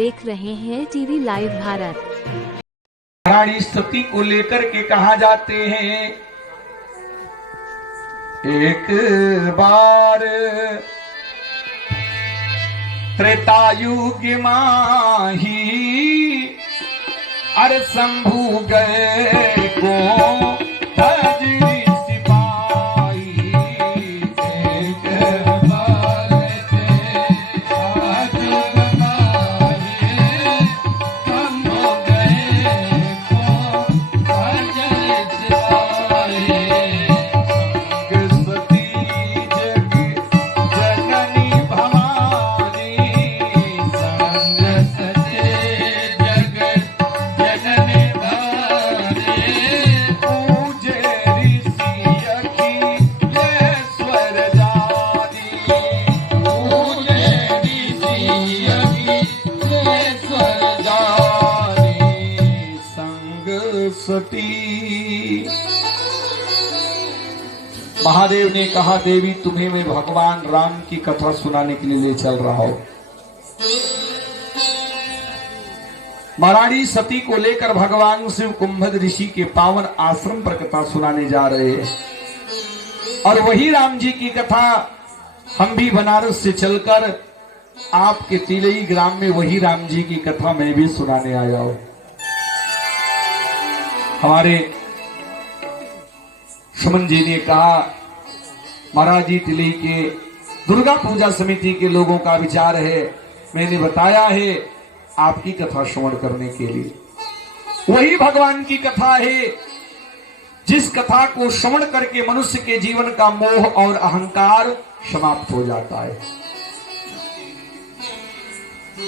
देख रहे हैं टीवी लाइव भारत। रानी सती को लेकर के कहा जाते हैं, एक बार त्रेतायुग माही अर शंभु गए को भजरी सिपाही। एक बार त्रेतायुग माही शंभु गए को भजरी सिपाही। महादेव ने कहा, देवी तुम्हें मैं भगवान राम की कथा सुनाने के लिए ले चल रहा हूं। महारानी सती को लेकर भगवान शिव कुंभद ऋषि के पावन आश्रम पर कथा सुनाने जा रहे हैं। और वही राम जी की कथा हम भी बनारस से चलकर आपके तिलई ग्राम में वही राम जी की कथा मैं भी सुनाने आया हूं। हमारे सुमन जी ने कहा, महाराज जी तिलई के दुर्गा पूजा समिति के लोगों का विचार है, मैंने बताया है आपकी कथा श्रवण करने के लिए। वही भगवान की कथा है जिस कथा को श्रवण करके मनुष्य के जीवन का मोह और अहंकार समाप्त हो जाता है।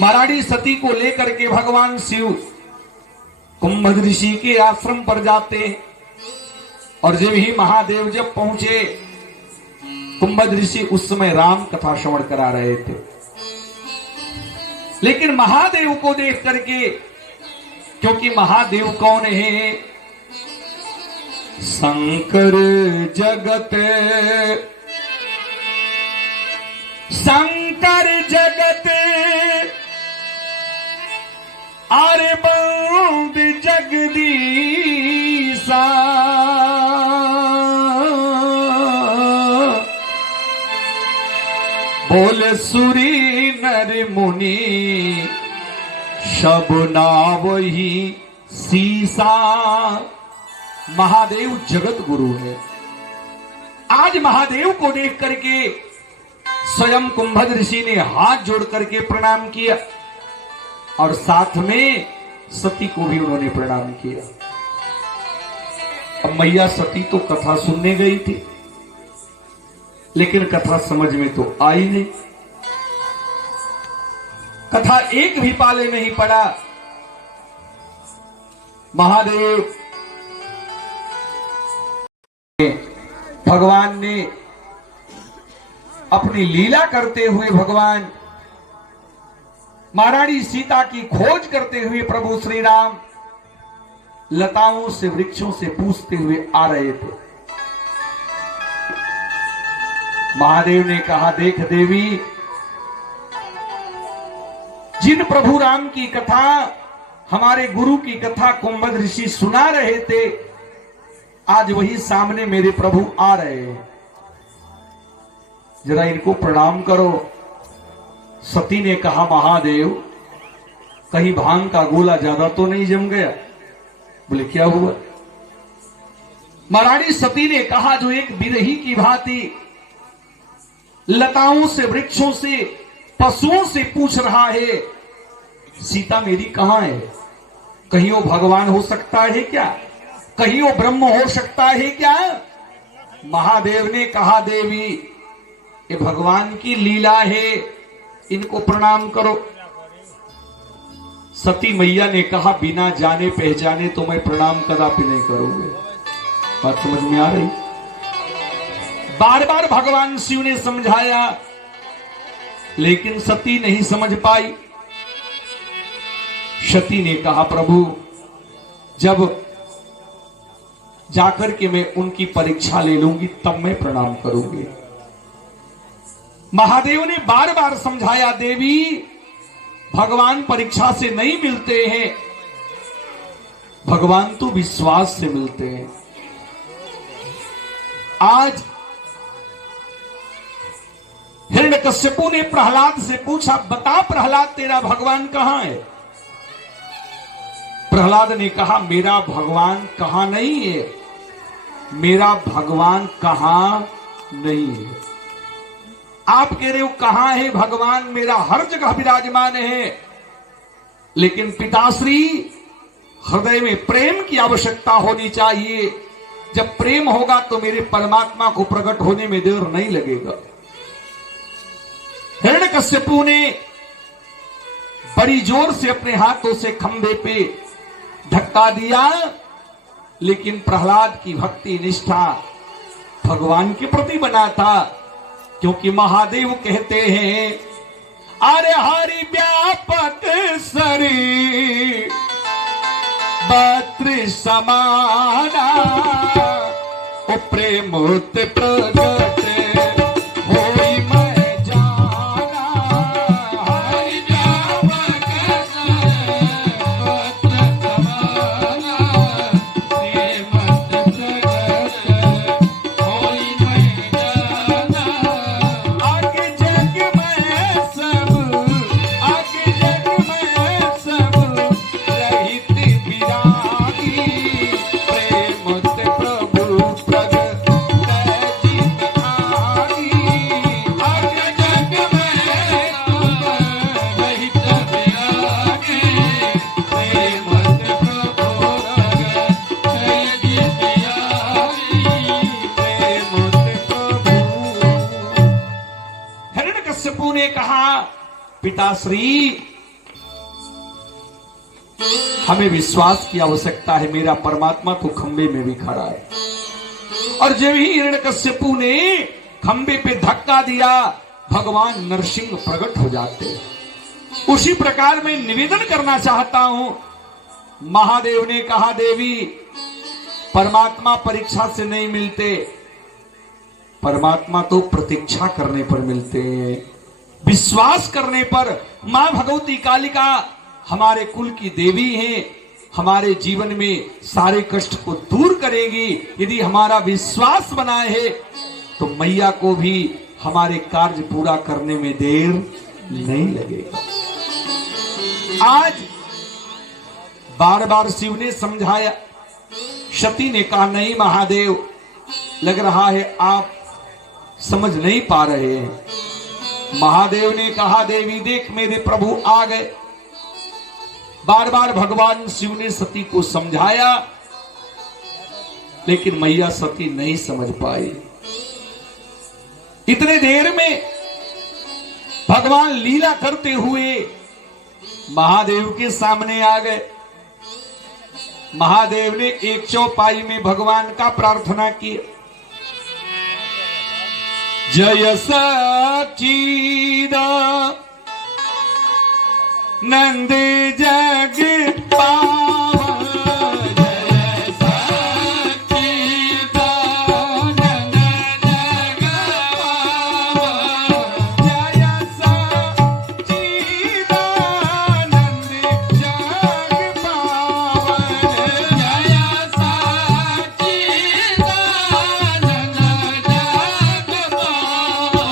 महारानी सती को लेकर के भगवान शिव कुंभद ऋषि के आश्रम पर जाते हैं। और जब ही महादेव जब पहुंचे, कुंभद ऋषि उस समय राम कथा श्रवण करा रहे थे। लेकिन महादेव को देख करके, क्योंकि महादेव कौन है? शंकर जगत आरे बंद जगदीसा, बोले सुरी नर मुनि शबना वही सीसा। महादेव जगत गुरु है। आज महादेव को देख करके स्वयं कुंभद ऋषि ने हाथ जोड़ करके प्रणाम किया और साथ में सती को भी उन्होंने प्रणाम किया। अब मैया सती तो कथा सुनने गई थी, लेकिन कथा समझ में तो आई नहीं। कथा एक भी पाले नहीं पड़ा। महादेव भगवान ने अपनी लीला करते हुए, भगवान महारानी सीता की खोज करते हुए प्रभु श्री राम लताओं से वृक्षों से पूछते हुए आ रहे थे। महादेव ने कहा, देख देवी, जिन प्रभु राम की कथा, हमारे गुरु की कथा कुंभद ऋषि सुना रहे थे, आज वही सामने मेरे प्रभु आ रहे हैं, जरा इनको प्रणाम करो। सती ने कहा, महादेव कहीं भांग का गोला ज्यादा तो नहीं जम गया? बोले क्या हुआ? महारानी सती ने कहा, जो एक बिरही की भांति लताओं से वृक्षों से पशुओं से पूछ रहा है, सीता मेरी कहां है? कहीं वो भगवान हो सकता है क्या? कहीं वो ब्रह्म हो सकता है क्या? महादेव ने कहा, देवी ये भगवान की लीला है, इनको प्रणाम करो। सती मैया ने कहा, बिना जाने पहचाने तो मैं प्रणाम कदापि नहीं करूंगी। बात समझ में आ रही? बार बार भगवान शिव ने समझाया, लेकिन सती नहीं समझ पाई। सती ने कहा, प्रभु जब जाकर के मैं उनकी परीक्षा ले लूंगी तब मैं प्रणाम करूंगी। महादेव ने बार बार समझाया, देवी भगवान परीक्षा से नहीं मिलते हैं, भगवान तो विश्वास से मिलते हैं। आज हिरण्यकश्यपु ने प्रहलाद से पूछा, बता प्रहलाद तेरा भगवान कहां है? प्रहलाद ने कहा, मेरा भगवान कहां नहीं है, मेरा भगवान कहां नहीं है। आप कह रहे हो कहां है भगवान? मेरा हर जगह विराजमान है, लेकिन पिताश्री हृदय में प्रेम की आवश्यकता होनी चाहिए। जब प्रेम होगा तो मेरे परमात्मा को प्रकट होने में देर नहीं लगेगा। हिरण्यकश्यपु ने बड़ी जोर से अपने हाथों से खंभे पे धक्का दिया, लेकिन प्रहलाद की भक्ति निष्ठा भगवान के प्रति बना था, क्योंकि महादेव कहते हैं, अरे हरि व्यापक शरीर बद्र समाना, ओ प्रेमोत प्रगट होई मैं जाना। हरि व्यापक शरीर बद्र समाना, प्रेमोत प्रगट होई मैं जाना। आगे जग में सब, आगे जग में सब रहित विरागी, प्रेमोत प्रभु प्रगट जित भागी। आगे जग में सब रहित विरागी, प्रेमोत प्रभु प्रगट जित भागी, प्रेमोत प्रभु। हिरण्यकश्यपु ने कहा, पिताश्री हमें विश्वास की आवश्यकता है, मेरा परमात्मा तो खंबे में भी खड़ा है। और जब ही हिरण्यकश्यपु ने खंबे पे धक्का दिया, भगवान नरसिंह प्रकट हो जाते हैं। उसी प्रकार मैं निवेदन करना चाहता हूं। महादेव ने कहा, देवी परमात्मा परीक्षा से नहीं मिलते, परमात्मा तो प्रतीक्षा करने पर मिलते हैं, विश्वास करने पर। मां भगवती कालिका हमारे कुल की देवी हैं, हमारे जीवन में सारे कष्ट को दूर करेंगी। यदि हमारा विश्वास बना है तो मैया को भी हमारे कार्य पूरा करने में देर नहीं लगेगा। आज बार बार शिव ने समझाया, सती ने कहा, नहीं महादेव, लग रहा है आप समझ नहीं पा रहे हैं। महादेव ने कहा, देवी देख मेरे प्रभु आ गए। बार बार भगवान शिव ने सती को समझाया, लेकिन मैया सती नहीं समझ पाई। इतने देर में भगवान लीला करते हुए महादेव के सामने आ गए। महादेव ने एक चौपाई में भगवान का प्रार्थना किया, जय सच्चिदा नंद जग पावन, जय सच्चिदानंद जग पावन, जय सच्चिदानंद जग पावन, जय सच्चिदानंद जग पावन।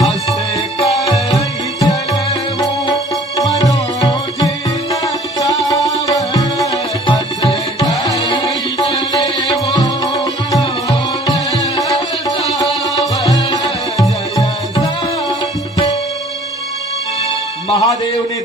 हंस कई चलऊ मनोज महादेव ने